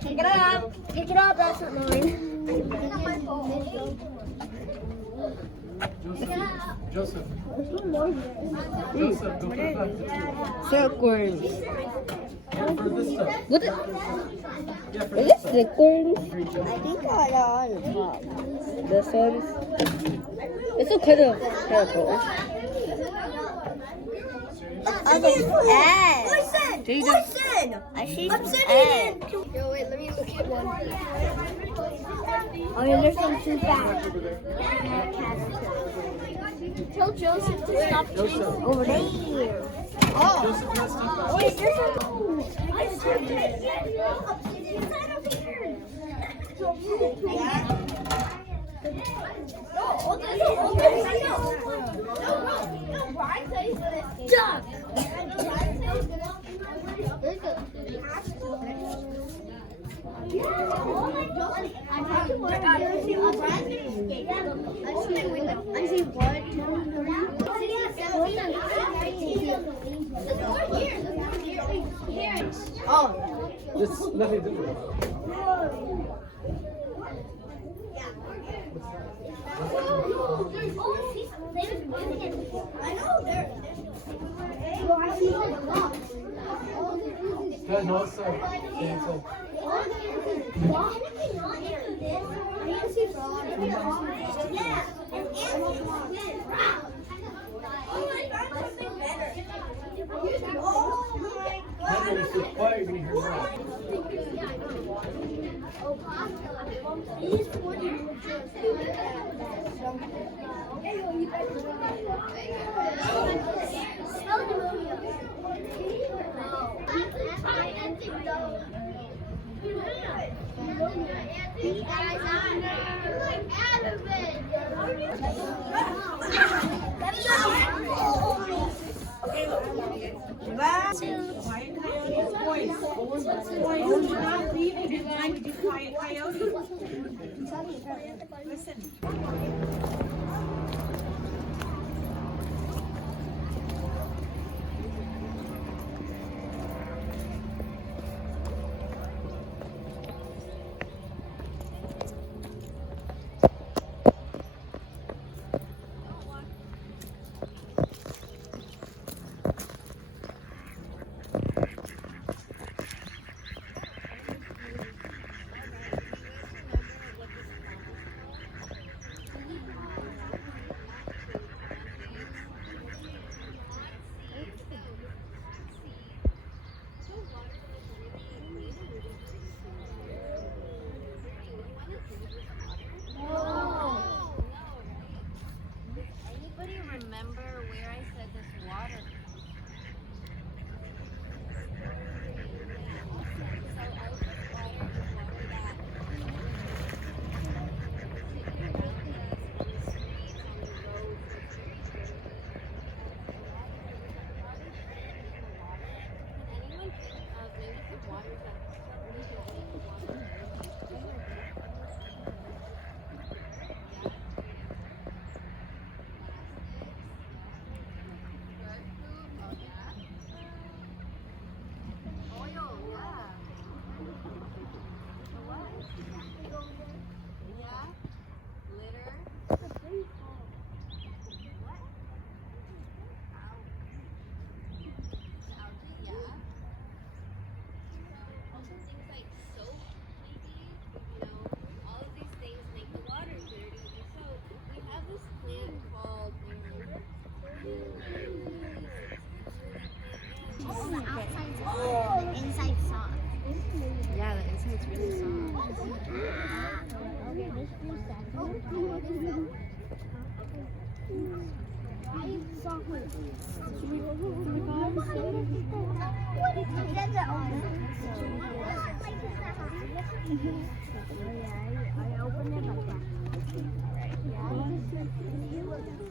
Pick it up. Pick it up. That's not mine. Joseph. Joseph, go put it back to Tule. Silkworms. Yeah, for this stuff. What is, Yeah, for is this this silkworms? I think I got on the top. This one's. It's a kind of caterpillar. I see some eggs. Listen! I see some eggs. Yo, wait, let me look at one. Oh, yeah, there's some too fast. Tell Joseph to stop chasing over there. Oh. Joseph, that's too fast. Wait, there's some. I see Duck! Oh. This is nothing to do with it. I know there. Yeah, no, it's it's Henry, if you're quiet, you're gonna hear more. Boys, do not leave if you're going to be quiet, Coyote. Listen.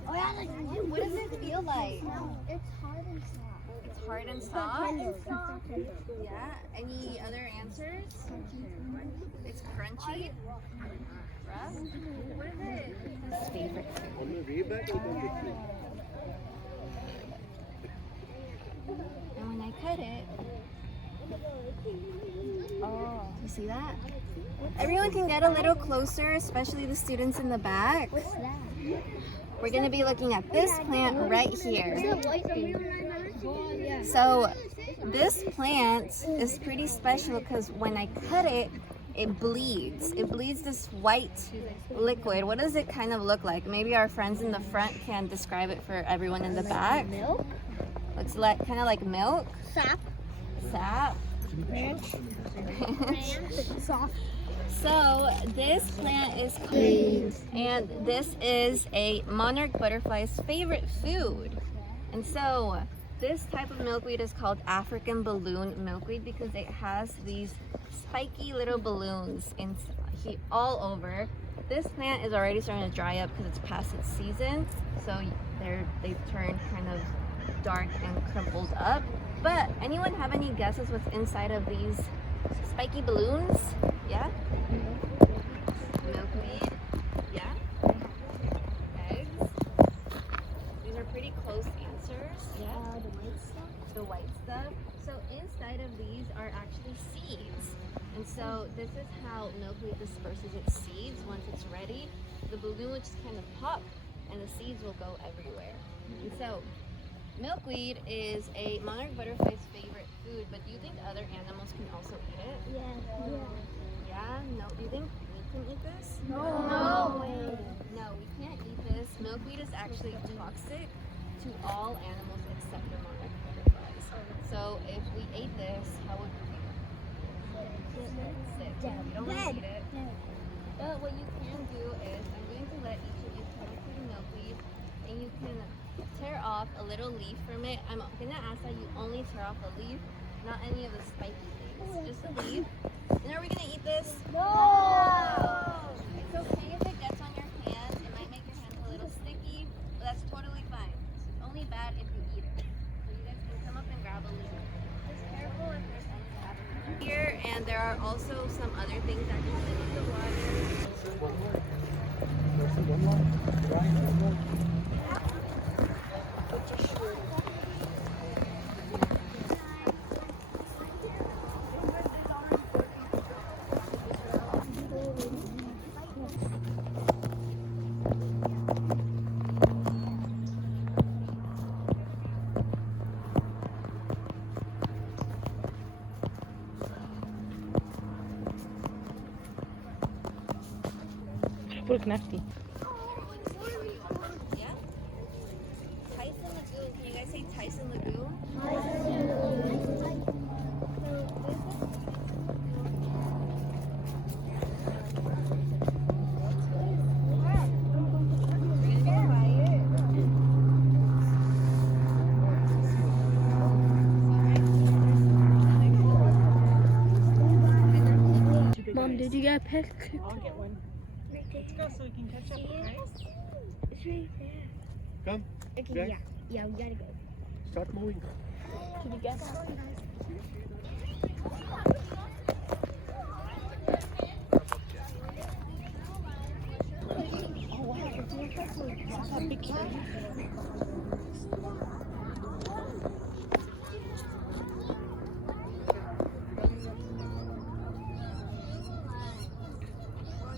Oh yeah, like what does it feel like? It's hard and soft. It's hard and soft? Tender. Yeah. Any other answers? It's crunchy? Rough? What is it? His favorite food. And when I cut it, You see that? Everyone can get a little closer, especially the students in the back. What's that? We're gonna be looking at this plant right here. Is it white thing? So this plant is pretty special because when I cut it, it bleeds. It bleeds this white liquid. What does it kind of look like? Maybe our friends in the front can describe it for everyone in the back. Milk? Looks like kind of like milk. Sap? Sap. Soft. So this plant is called, and this is a monarch butterfly's favorite food. And so this type of milkweed is called African balloon milkweed because it has these spiky little balloons all over. This plant is already starting to dry up because it's past its season. So they've turned kind of dark and crumpled up. But anyone have any guesses what's inside of these spiky balloons? Yeah? Milkweed? Yeah? Eggs? These are pretty close answers. Yeah? The white stuff? The white stuff. So inside of these are actually seeds. And so this is how milkweed disperses its seeds once it's ready. The balloon will just kind of pop and the seeds will go everywhere. And so milkweed is a monarch butterfly's favorite food, but do you think other animals can also eat it? Yeah. Yeah? No. Do you think we can eat this? No. No, we can't eat this. Milkweed is actually toxic to all animals except for monarch butterflies. So if we ate this, how would we feel? Sick. You don't want to eat it. But what you can do is, I'm going to let each of you come up to the milkweed, and you can tear off a little leaf from it. I'm going to ask that you only tear off a leaf, not any of the spiky things, just a leaf. And are we going to eat this? No. It's okay if it gets on your hands. It might make your hands a little sticky, but that's totally fine. It's only bad if you eat it. So you guys can come up and grab a leaf. Just careful if there's any happening here. And there are also some other things that can sit in the water. Look nasty. Yeah? Tyson Lagoon. Can you guys say Tyson Lagoon? Mom, did you get a pick? I'll get one. Let's go so we can catch up, okay? It's right there. Come. Okay, Jack. yeah, we gotta go. Start moving. Did you get We'll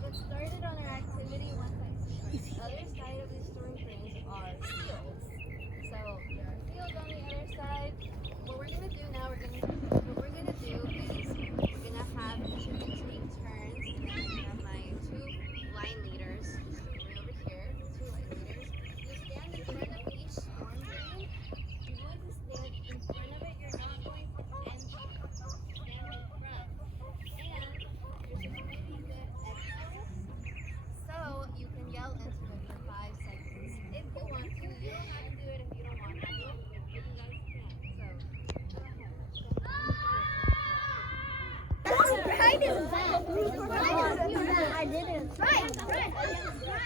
get started on our activity once I see the other side of these storm drains are seals. So there are seals on the other side. What we're gonna do now, we're gonna have each of you take turns. I have my two line leaders right over here, two line leaders. You stand in front of each storm drain. You're going to stand in front of it. You're not going to stand in front. And you're supposed to get extra. So you can yell into it for 5 seconds. If you want to, you don't have to do it if you don't want to. But you guys can. So Right is that. I didn't. Right. I think right. I think you're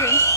it?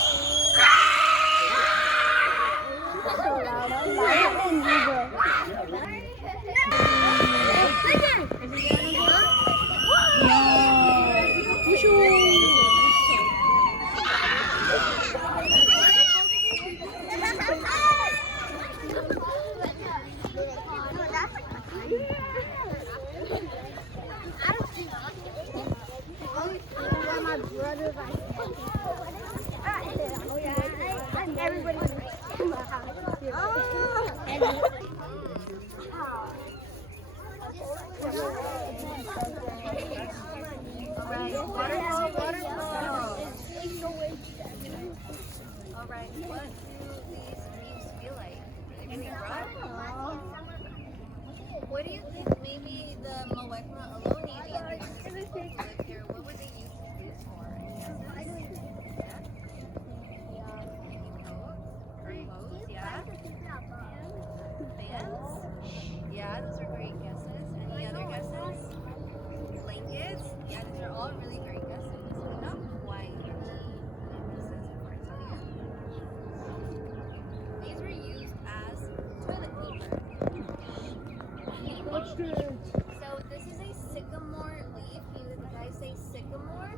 So this is a sycamore leaf. You guys say sycamore?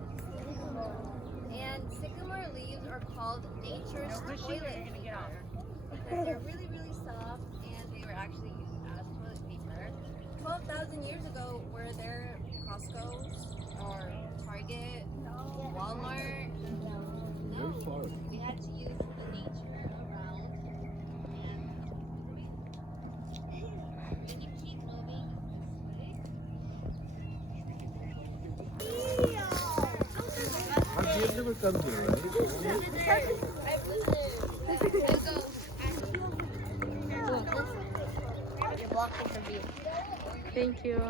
And sycamore leaves are called nature's toilet paper because they're really, really soft and they were actually used as toilet paper. 12,000 years ago, were there Costco's or Target, Walmart? No. We had to use the nature around. And when you keep moving this way. I've never come here. You're blocking the view. Thank you.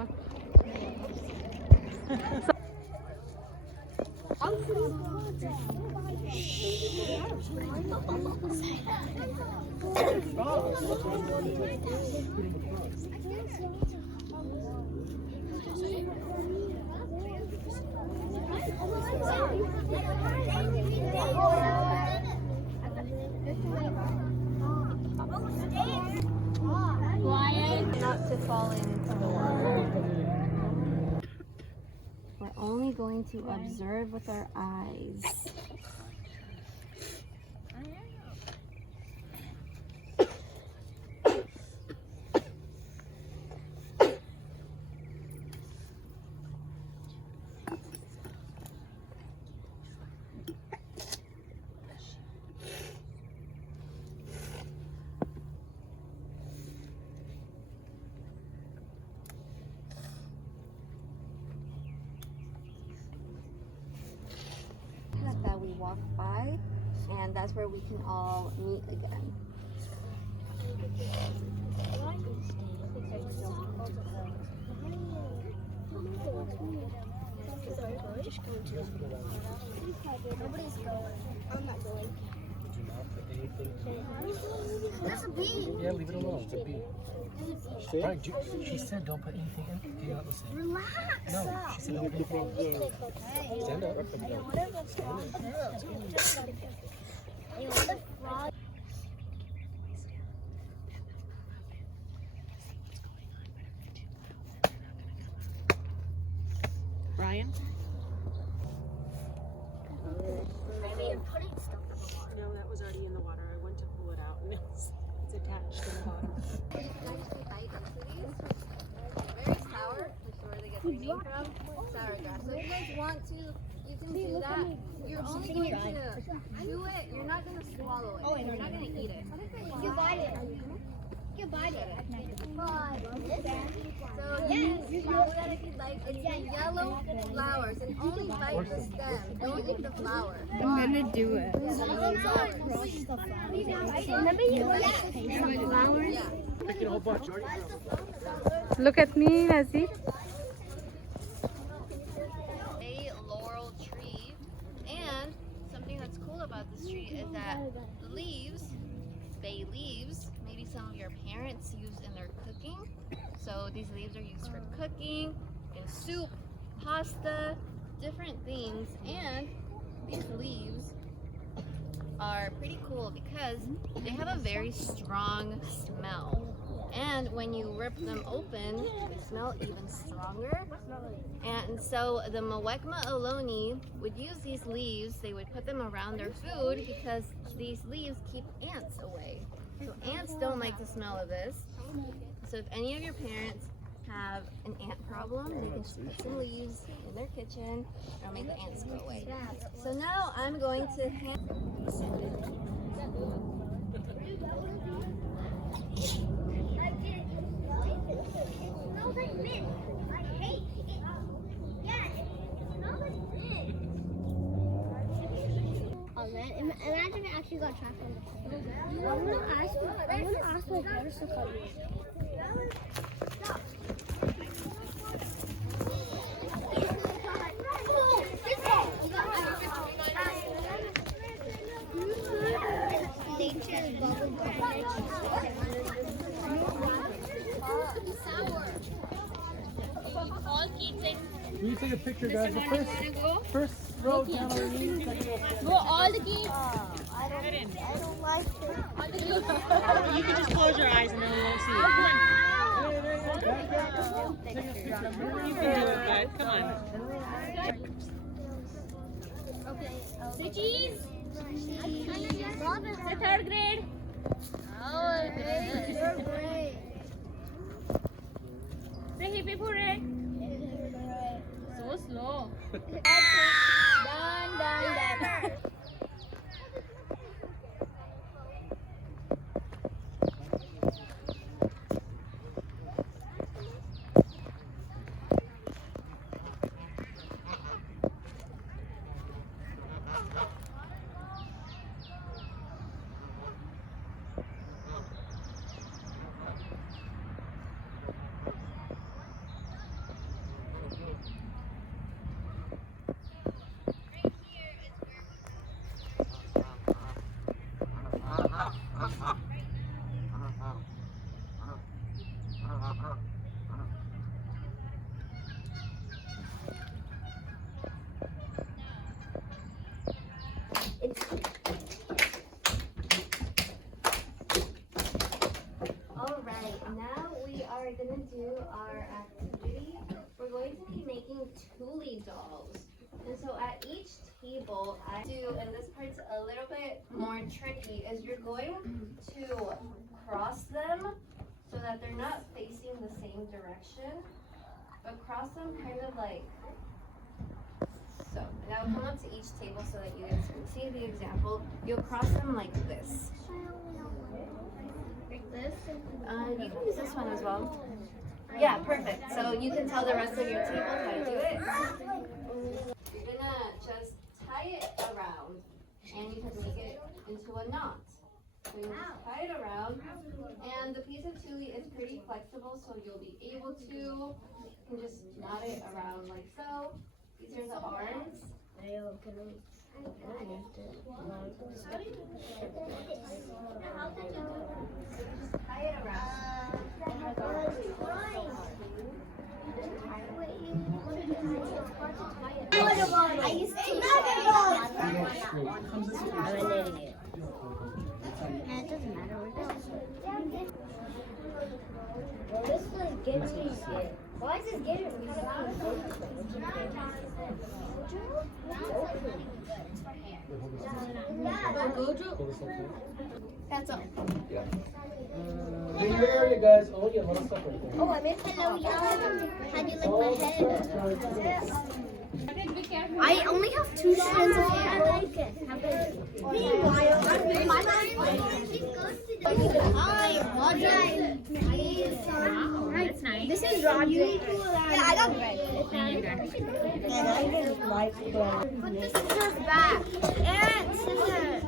Not to fall into the water. We're only going to observe with our eyes. That we walk by, and that's where we can all meet again. Nobody's going. I'm not going. Did you not put anything? That's a bee. Yeah, leave it alone. It's a bee. Right, she said don't put anything in. Do you not listen? Relax. No, she said don't put anything in. Stand up. Hey, what if a frog too? Hey, what if frog? Ryan? Maybe you're putting stuff in the water. No, that was already in the water. I went to pull it out and it's attached to the bottom. You can actually bite into these. Very sour, which is where they get their name from. Sour grass. So if you guys want to, you can do that. You're only going to do it. You're not going to swallow it. You're not going to eat it. You bite it. You bite it. So yes, follow that if you'd like. It's the yellow flowers, and only bite the stem. Don't eat the flower. I'm gonna do it. Remember you some flowers? Yeah. Picking a whole bunch. Look at me, Nazi. A laurel tree, and something that's cool about this tree is that the leaves, bay leaves, maybe some of your parents use in their cooking. So these leaves are used for cooking, in soup, pasta, different things, and these leaves are pretty cool because they have a very strong smell. And when you rip them open, they smell even stronger. And so the Mwekma Ohlone would use these leaves, they would put them around their food because these leaves keep ants away. So ants don't like the smell of this. So if any of your parents have an ant problem, they can just put some leaves in their kitchen and make the ants go away. So now I'm going to hand smells like mint. I hate it. Yeah, it smells like mint. Oh man, imagine it actually got trapped on the plane. I'm gonna ask my parents to come here. Stop. Nature's bubble gum. Will you take a picture, guys? The first row down on your knees. Go all the games. I don't like it. You can just close your eyes and then we won't see it. Come on. Say cheese. The third grade. Oh, you're great. Say hip hip hooray. So slow. Done. Alright, now we are gonna do our activity. We're going to be making Tule dolls. And so at each table, I do, and this part's a little bit more tricky, is you're going to cross them so that they're not facing the same direction, but cross them kind of like so. And I'll come up to each table so that you guys can see the example. You'll cross them like this. You can use this one as well. Yeah, perfect. So you can tell the rest of your table how to do it. You're gonna just tie it around, and you can make it into a knot. So you just tie it around, and the piece of Tule is pretty flexible, so you'll be able to, you can just knot it around like so. These are the arms. Tie it around. I used to eliminating it. It doesn't matter. Well, this was getting me sick. Why is this getting me That's all. In your area, guys. Oh, yeah, a lot of stuff right there. Oh, I made hello, young. How do you like my head? I only have 2 strands of hair. That's nice. This is Roger. Yeah, I got red. And I didn't like the. Put the scissors back. And scissors.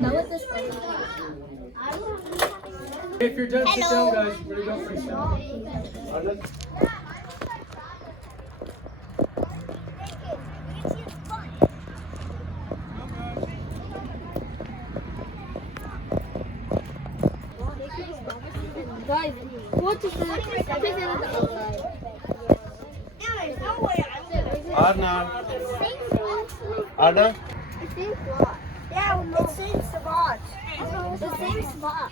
Now with this If you're done, sit down, guys. Ready to go freestyle. Arnold? Guys, what is the Arnold. Arnold? The same spot. Yeah, the same spot. The same spot.